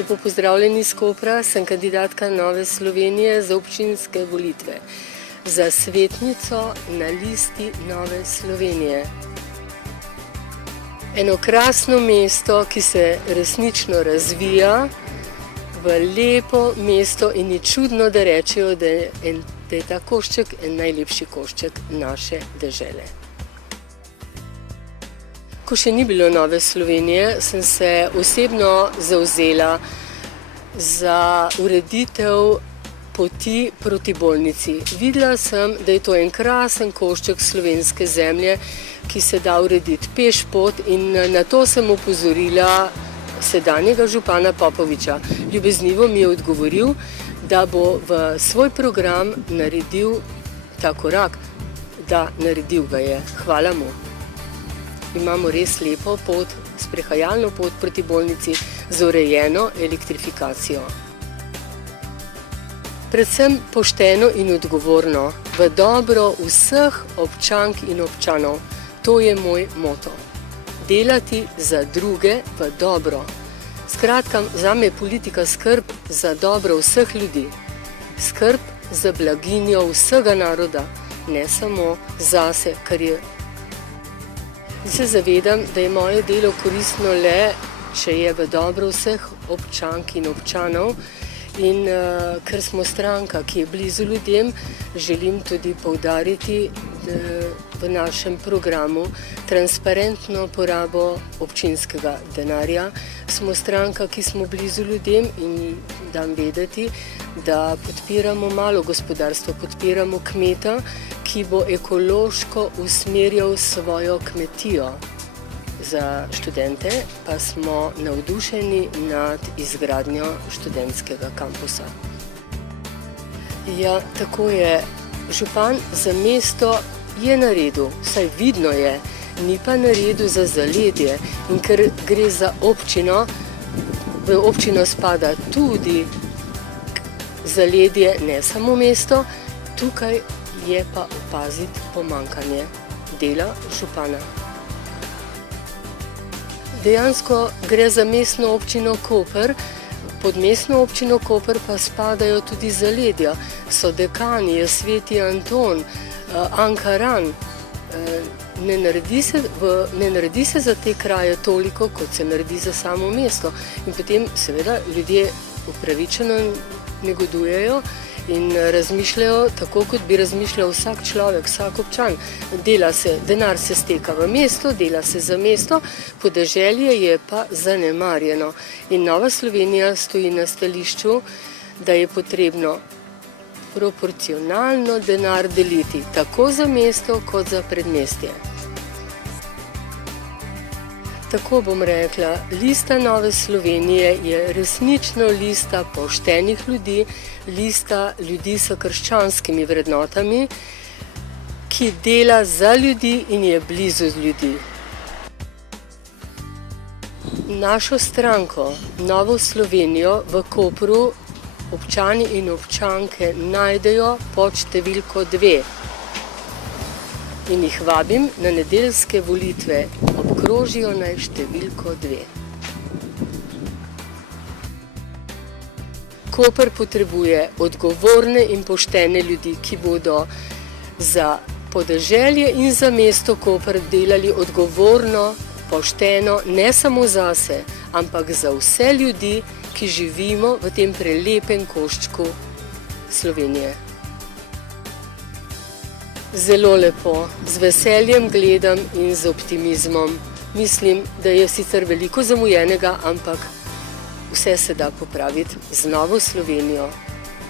Lepo pozdravljeni iz Kopra, sem kandidatka Nove Slovenije za občinske volitve, za svetnico na listi Nove Slovenije. Eno krasno mesto, ki se resnično razvija v lepo mesto in ni čudno, da rečejo, da je ta košček najlepši košček naše dežele. Ko še ni bilo Nove Slovenije, sem se osebno zavzela za ureditev poti proti bolnici. Videla sem, da je to en krasen košček slovenske zemlje, ki se da urediti pešpot, in na to sem opozorila sedanjega župana Popoviča. Ljubeznivo mi je odgovoril, da bo v svoj program naredil ta korak, da naredil ga je. Hvala mu. Imamo res lepo pot, sprehajalno pot proti bolnici z urejeno elektrifikacijo. Predvsem pošteno in odgovorno, v dobro vseh občank in občanov. To je moj moto. Delati za druge v dobro. Skratka, zame je politika skrb za dobro vseh ljudi. Skrb za blaginjo vsega naroda, ne samo zase, kar je. Se zavedam, da je moje delo koristno le, če je v dobro vseh občank in občanov, in ker smo stranka, ki je blizu ljudem, želim tudi poudariti v našem programu transparentno porabo občinskega denarja. Smo stranka, ki smo blizu ljudem, in dam vedeti, da podpiramo malo gospodarstvo, podpiramo kmeta, ki bo ekološko usmerjal svojo kmetijo. Za študente pa smo navdušeni nad izgradnjo študentskega kampusa. Ja, tako je. Župan za mesto je naredil, saj vidno je, ni pa naredil za zaledje. In ker gre za občino, v občino spada tudi zaledje, ne samo mesto, tukaj je pa opaziti pomanjkanje dela župana. Dejansko gre za mestno občino Koper, pod mestno občino Koper pa spadajo tudi zaledja. So Dekani, Sveti Anton, Ankaran. Ne naredi se za te kraje toliko, kot se naredi za samo mesto. In potem seveda ljudje upravičeno negodujejo in razmišljajo tako, kot bi razmišljal vsak človek, vsak občan. Denar se steka v mesto, dela se za mesto, podeželje je pa zanemarjeno. In Nova Slovenija stoji na stališču, da je potrebno proporcionalno denar deliti, tako za mesto kot za predmestje. Tako bom rekla, lista Nove Slovenije je resnično lista poštenih ljudi, lista ljudi s krščanskimi vrednotami, ki dela za ljudi in je blizu ljudi. Našo stranko Novo Slovenijo v Kopru občani in občanke najdejo pod številko 2. In jih vabim na nedeljske volitve, obkrožijo naj številko 2. Koper potrebuje odgovorne in poštene ljudi, ki bodo za podeželje in za mesto Koper delali odgovorno, pošteno, ne samo zase, ampak za vse ljudi, ki živimo v tem prelepem koščku Slovenije. Zelo lepo, z veseljem gledam in z optimizmom. Mislim, da je sicer veliko zamujenega, ampak vse se da popraviti z Novo Slovenijo,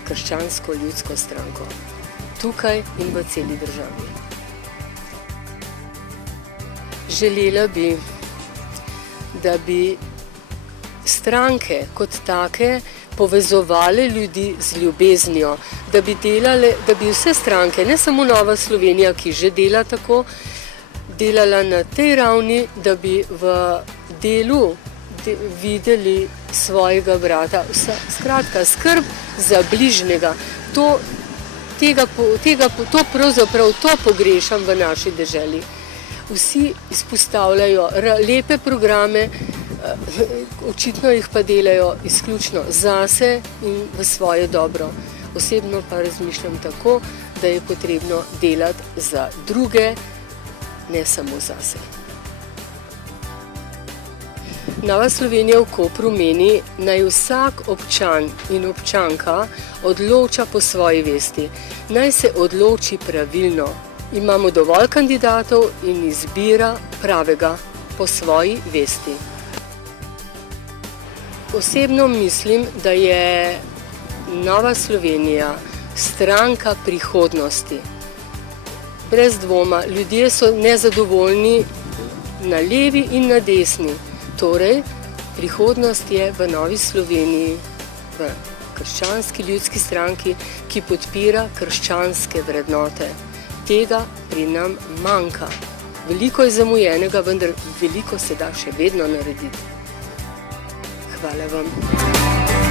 krščansko ljudsko stranko, tukaj in v celi državi. Želela bi, da bi stranke kot take povezovale ljudi z ljubeznijo, da bi vse stranke, ne samo Nova Slovenija, ki že dela tako, delala na tej ravni, da bi v delu videli svojega brata. Skratka, skrb za bližnjega. To pogrešam v naši deželi. Vsi izpostavljajo lepe programe, Očitno jih pa delajo izključno zase in v svoje dobro. Osebno pa razmišljam tako, da je potrebno delati za druge, ne samo zase. Nova Slovenija v Kopru meni, naj vsak občan in občanka odloča po svoji vesti. Naj se odloči pravilno. Imamo dovolj kandidatov in izbira pravega po svoji vesti. Osebno mislim, da je Nova Slovenija stranka prihodnosti. Brez dvoma, ljudje so nezadovoljni na levi in na desni. Torej, prihodnost je v Novi Sloveniji, v krščanski ljudski stranki, ki podpira krščanske vrednote. Tega pri nam manjka. Veliko je zamujenega, vendar veliko se da še vedno narediti. Hvala vam.